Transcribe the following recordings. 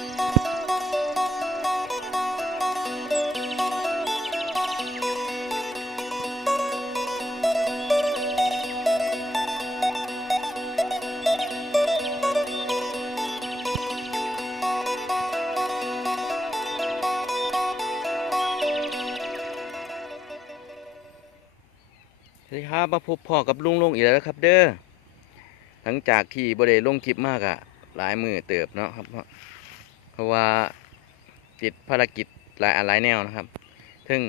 สวัสดีครับมาพบพ่อกับลุงลงอีกแล้วครับ เด้อ หลังจากที่บริลงคลิปมากอะหลายมือเติบเนาะครับเพ ราะว่าติดภารกิจหลายอันหลายแนวนะครับทึ่ง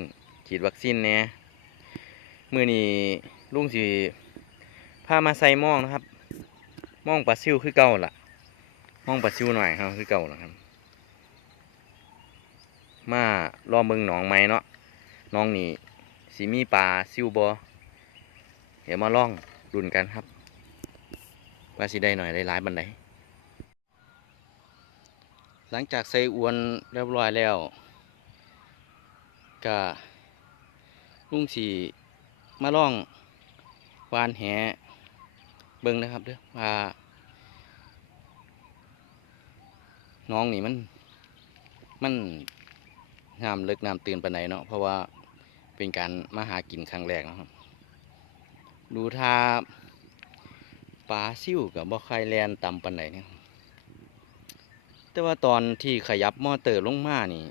ฉีดวัคซีนเนี่ยมือนี้ลุงสีพามาใส่ม่องนะครับม่องปลาซิวคือเก่าล่ะม่องปลาซิวหน่อยครับคือเก่าละครับ มาลองเบิงหนองไหมเนาะหน้องนี่สีมีปลาซิวบอเดี๋ยวมาล่องดุนกันครับว่าสิได้หน่อยได้หลายบันได หลังจากใส่อวนเรียบร้อยแล้วก็ลุงสีมาล่องวานแหเบิ่งนะครับเด้อว่าน้องนี่มันมันน้ำเลิกน้ำตื่นปานไหนเนาะเพราะว่าเป็นการมาหากินครั้งแรกนะครับ ดูท่าปลาซิ่วกับบ่อไข่แลนต่ำปันไหนเนี่ย แต่ว่าตอนที่ขยับมอเตอร์ลงมานี่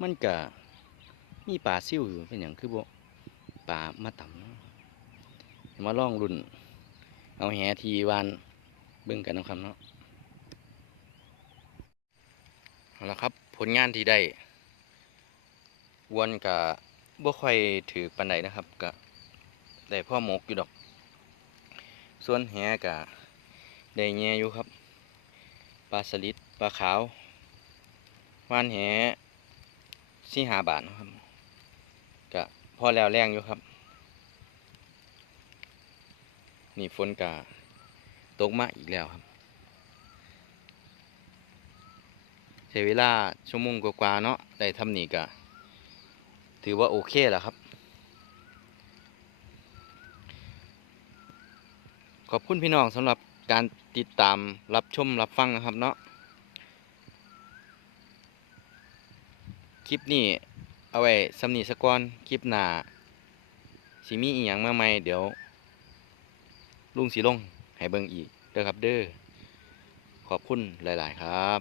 มันก็มีปลาซิ่วอยู่เป็นอย่างคือบ่ปลามาต่ำเนาะเดี๋ยวมาล่องรุ่น เอาแหทีวานเบิ่งกันนะครับเนาะเอาละครับผลงานที่ได้วนกับบ่ค่อยถือปันใดนะครับก็ได้พ่อหมกอยู่ดอก ส่วนแหก็ได้แง่อยู่ครับ ปลาสลิดปลาขาวว่านแหสี่หาบาทนะครับก็พอแล้วแรงอยู่ครับ นี่ฝนกะตกมาอีกแล้วครับใช้เวลาชั่วโมงกว่าๆเนาะได้ทำนี่กะถือว่าโอเคแล้วครับ ขอบคุณพี่น้องสำหรับ การติดตามรับชมรับฟังนะครับเนาะคลิปนี้เอาไว้สำนีสกอนคลิปหน้าสิมีอีหยังมาใหม่เดี๋ยวลุงสีลงให้เบิ่งอีกเด้อครับเด้อขอบคุณหลาย ๆ ครับ